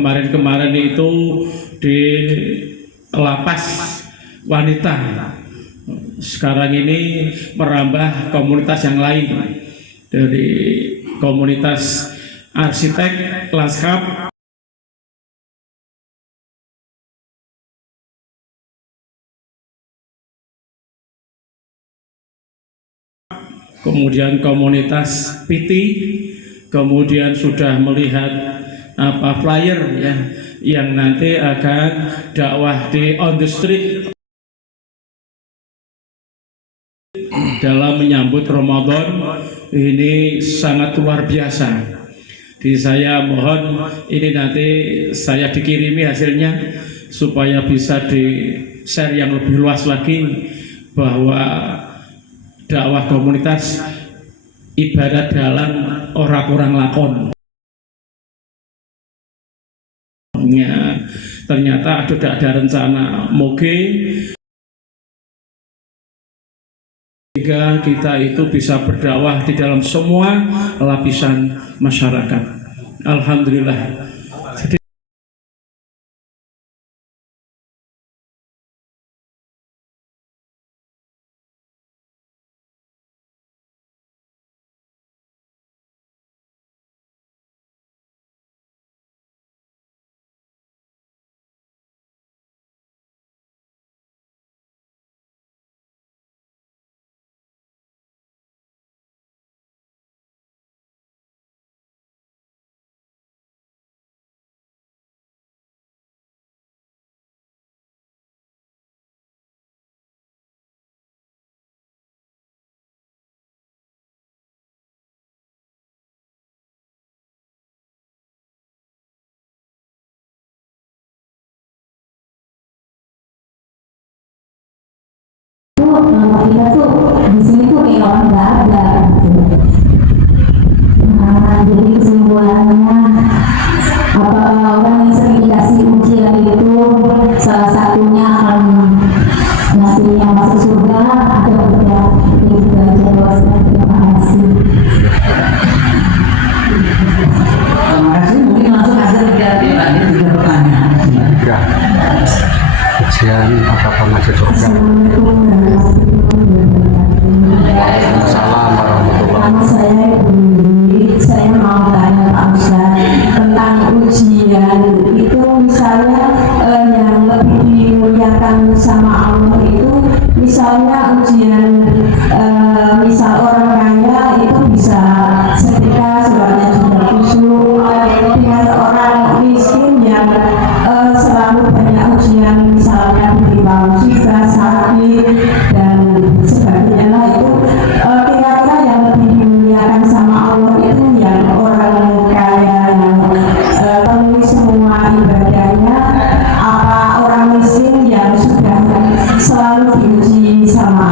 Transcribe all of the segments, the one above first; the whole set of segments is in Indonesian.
kemarin-kemarin itu di lapas wanita. Sekarang ini merambah komunitas yang lain, dari komunitas arsitek lanskap, kemudian komunitas PT, kemudian sudah melihat flyer ya yang nanti akan dakwah di on the street dalam menyambut Ramadan. Ini sangat luar biasa. Jadi saya mohon ini nanti saya dikirimi hasilnya supaya bisa di share yang lebih luas lagi, bahwa dakwah komunitas ibarat dalam orang kurang lakon. Ternyata sudah ada rencana moge sehingga kita itu bisa berdakwah di dalam semua lapisan masyarakat. Alhamdulillah. Kita tuh di sini tuh kayak orang nggak ada gitu. Nah, jadi kesimpulannya apa orang yang sering dikasih ujian itu salah satunya akan nantinya masuk surga atau tidak. Itu aja doanya. Terima kasih. Terima kasih. Mungkin langsung aja tiga pertanyaan. Ujian apa masuk surga? Waalaikumsalam warahmatullahi wabarakatuh. Saya mau tanya Pak Ustaz tentang ujian itu, misalnya yang lebih dimuliakan sama Allah itu, misalnya ujian misal orang kaya itu bisa sedekah sholatnya juga khusyuk, dengan orang miskin yang selalu banyak ujian, misalnya menimpa musibah, sakit dan sebagainya lah, itu kira-kira yang lebih dimuliakan sama Allah itu yang orang kaya yang penuhi semua ibadahnya, apa orang miskin yang sudah selalu diuji sama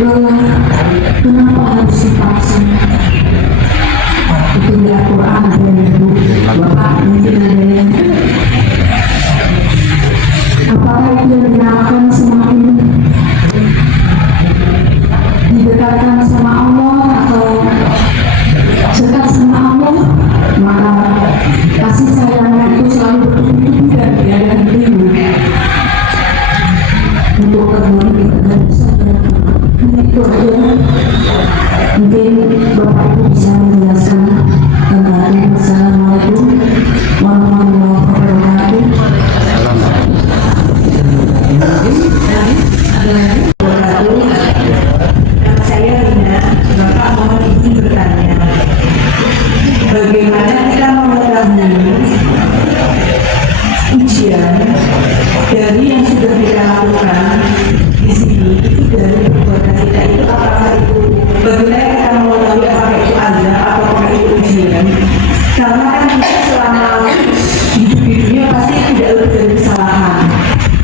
kenapa harus dipaksa? Itu di Al-Quran ada Ibu, Bapak mungkin ada yang apakah itu yang dinamakan semakin didekatkan sama Allah atau dekat sama Allah, maka kasih sayangnya itu selalu bertubi-tubi dan tiada henti untuk kedua kita saja. Itu aja. Mungkin Bapak Ibu bisa menjelaskan tentang ini. Assalamualaikum warahmatullahi wabarakatuh. Saya Rina, Bapak mohon izin bertanya, bagaimana kita mengetahui ujian dari yang sudah kita lakukan di sini itu dari perbuatan kita itu, apakah itu bagaimana kita mengetahui apakah itu azab atau apakah itu ujian? Karena kan kita selama hidup di dunia pasti tidak luput dari kesalahan,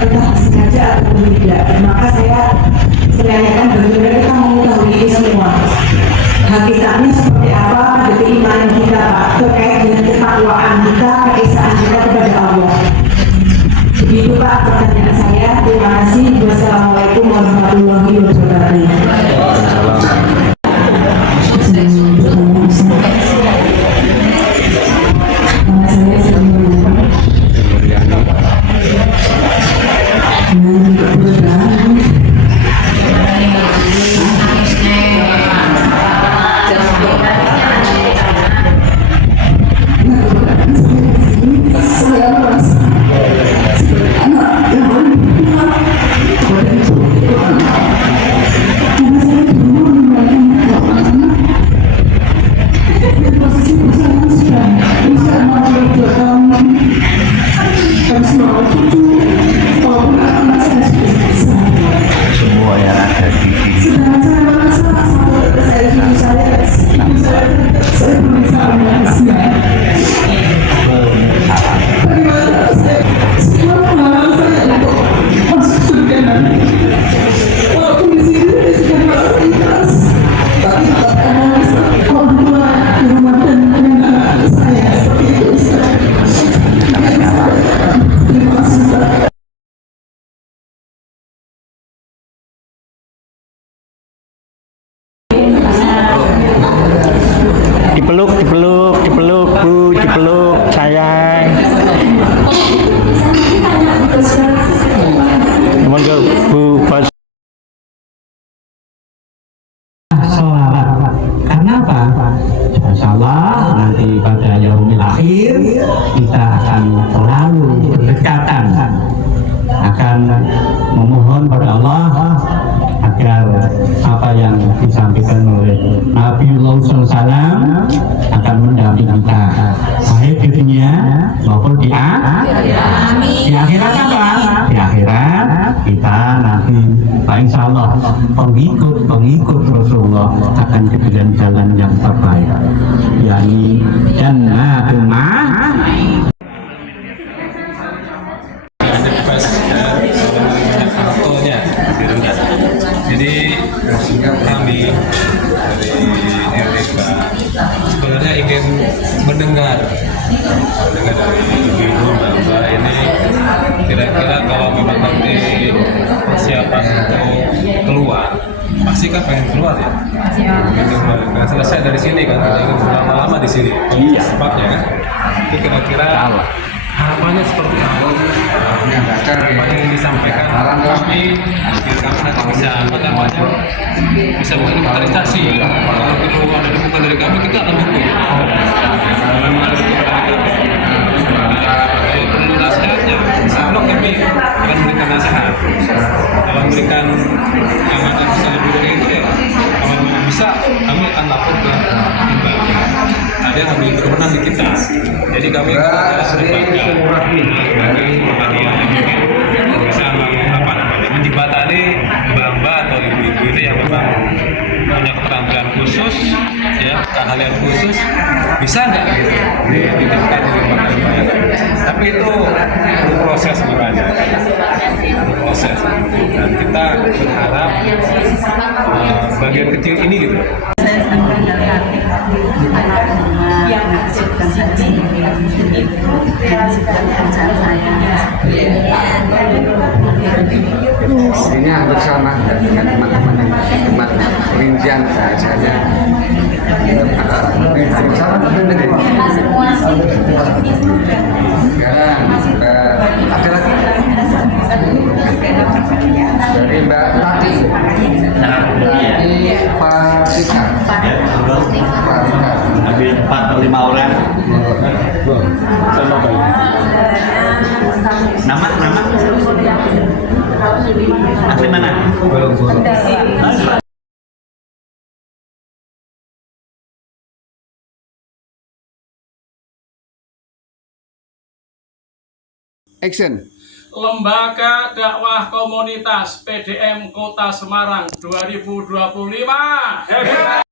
entah sengaja atau tidak. Maka saya menanyakan bagaimana kita mengetahui ini semua. Hakikatnya seperti apa pada keimanan kita, Pak, terkait dengan ketakwaan kita, keesaan kita kepada Allah. Begitu Pak pertanyaan saya. Terima kasih. Wassalamualaikum warahmatullahi wabarakatuh. Semua yang ada di sini. Dipeluk, dipeluk, dipeluk, Bu, dipeluk, sayang. Monggo, Bu, Bos. Sholawat. Karena apa? Insyaallah nanti pada yaumil akhir kita akan selalu berdekatan, akan memohon pada Allah agar apa yang disampaikan oleh Nabiullah SAW akan mendampingi kita baik di dunia maupun di akhirat. Apa? Di akhirat kita nanti insya Allah pengikut Rasulullah akan diberikan jalan yang terbaik, yakni jannatul ma'wa. Jadi kami dari RDK sebenarnya ingin mendengar dari ibu Mbak ini, kira-kira kalau memang nanti persiapan untuk keluar, pasti kan pengen keluar ya? Ingin selesai dari sini kan, kita ingin lama-lama di sini. Iya. Tempatnya kan? Itu kira-kira harapannya seperti apa? Harapan yang disampaikan kami nanti bisa bisa menginventarisasi. Kalau itu ada dukungan dari kami, kita akan dukung. Kalau ada dukungan dari kami, kalau perlu nasihatnya, insya Allah kami akan memberikan nasihat. Kalau memberikan yang akan bisa lebih dari itu ya, kalau bisa kami akan lapor ke lembaga. Ada yang lebih berwenang di kita. Jadi kami adalah lembaga yang bisa menjembatani mbak-mbak atau ibu-ibu ini yang memang punya keterampilan khusus, ya, keahlian khusus, bisa nggak gitu dititipkan di lembaga. Tapi itu proses makanya, proses. Dan kita berharap bagian kecil ini gitu. Saya senang dari hati yang bukan saya sendiri dan pekerjaan saya. Intinya bersama dengan teman-teman teman perincian saja. Bersama Semua sih. sekarang ada lagi dari Mbak Tati. Tati Fatika. Ambil 4 atau 5 orang. Nama? Asli mana? Action. Lembaga Dakwah Komunitas PDM Kota Semarang 2025.